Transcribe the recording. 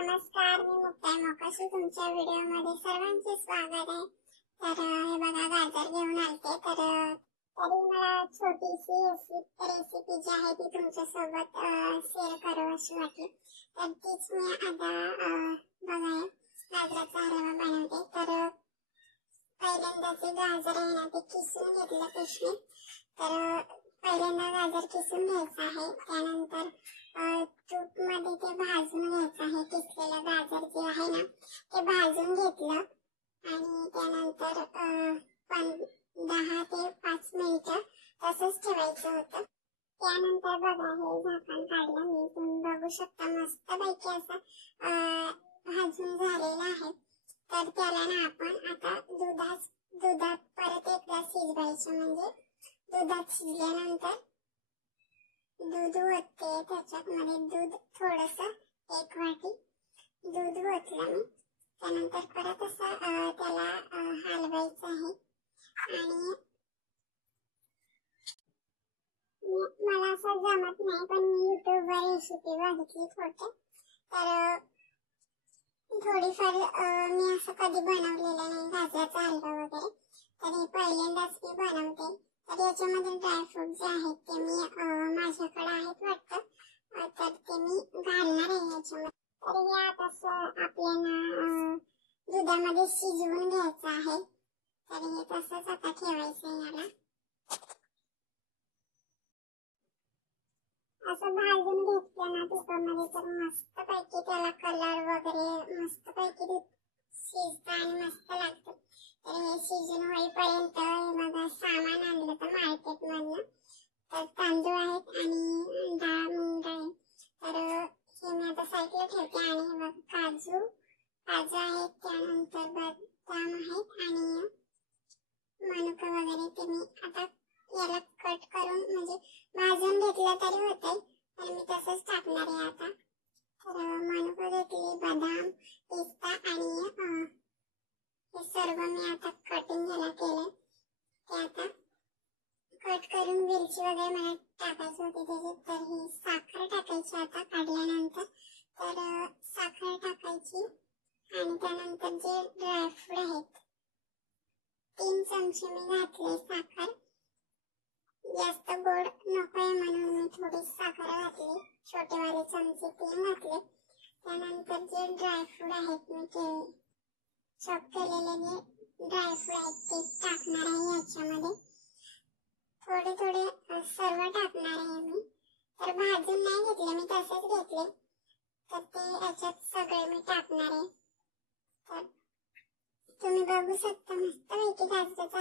नमस्कार, मी मुक्ताई मोकाशी तुमच्या व्हिडिओमध्ये सर्वांचे स्वागत आहे। तर हे बघा गाजर घेऊन आलते तर तरी मला छोटीशी रेसिपी जी आहे ती तुमच्यासोबत शेअर करावी अशी वाटली। तर तीच मी आता बघा गाजराचा हलवा बनवते। तर पहिल्यांदा जे गाजर आहे ना ते किसून घेतलं पिशवीत। तर पहिल्यांदा गाजर किसून घ्यायचं आहे, त्यानंतर तूप मध्ये ते भाजून घ्यायचं आहे। किसलेलं गाजर जे आहे ना ते भाजून घेतलं आणि त्यानंतर 10 ते 5 मिनिटं तसंच ठेवायचं होतं। त्यानंतर बघा हे झाकण काढलं मी, तुम्ही बघू शकता मस्तपैकी असं भाजून झालेलं आहे। तर त्याला ना आपण आता दुधात परत एकदा शिजवायचं, म्हणजे दुधात शिजल्यानंतर दूध ओतते, त्याच्यामध्ये दूध थोडंसं 1 वाटी दूध ओतलं मी। त्यानंतर परत असं त्याला हलवायचं आहे आणि मला असं जमत नाही, पण मी युट्यूबवर रेसिपी बघितली तर थोडीफार मी असं कधी बनवलेलं नाही गाजराचा हलवा वगैरे, तर हे पहिल्यांदाच मी बनवते। तर याच्यामध्ये ड्रायफ्रूट जे आहेत ते मी माझ्याकडे आहेत वाटतं, तर ते मी घालणार आहे याच्यामध्ये। तर हे आता आपल्याला दुधामध्ये शिजवून घ्यायचं आहे। तर हे तसंच आता ठेवायचं आहे याला। असं भाजून घेतलं ना तुपामध्ये तर मस्तपैकी त्याला कलर वगैरे मस्तपैकी शिजतं आणि मस्त लागतं। तर हे शिजून होईपर्यंत बघा सामान आणलं तर मार्केटमधनं, तर तांदूळ आहेत आणि डाळ मूग डाळ आहे। तर हे मी आता साईडला ठेवते आणि हे बघा काजू आहेत, त्यानंतर बदाम आहेत आणि मनुका वगैरे ते मी आता याला कट करून म्हणजे भाजून घेतलं तरी होतंय, तर मी तसंच टाकणार आहे आता। तर मनुका घेतली, बदाम, पिस्ता आणि हे सर्व मी आता कटिंग याला केलं। ते आता कट करून वेलची वगैरे मला टाकायची होती त्याच्यात, तर ही साखर टाकायची आता काढल्यानंतर। तर साखर टाकायची आणि त्यानंतर जे ड्रायफ्रूट आहेत 3 चमचे मी घातले साखर। जास्त गोड नकोय म्हणून मी थोडी साखर घातली, छोटेवाले चमचे 3 घातले। त्यानंतर जे ड्रायफ्रूट आहेत मी चॉप केलेले जे ड्रायफ्रूट आहेत ते टाकणार आहे याच्यामध्ये, थोडे सर्व टाकणार आहे मी। तर भाजून नाही घेतले मी, तसेच घेतले, तर ते याच्यात सगळे मी टाकणार आहे। तर तुम्ही बघू शकता मस्तपैकी गाजराचा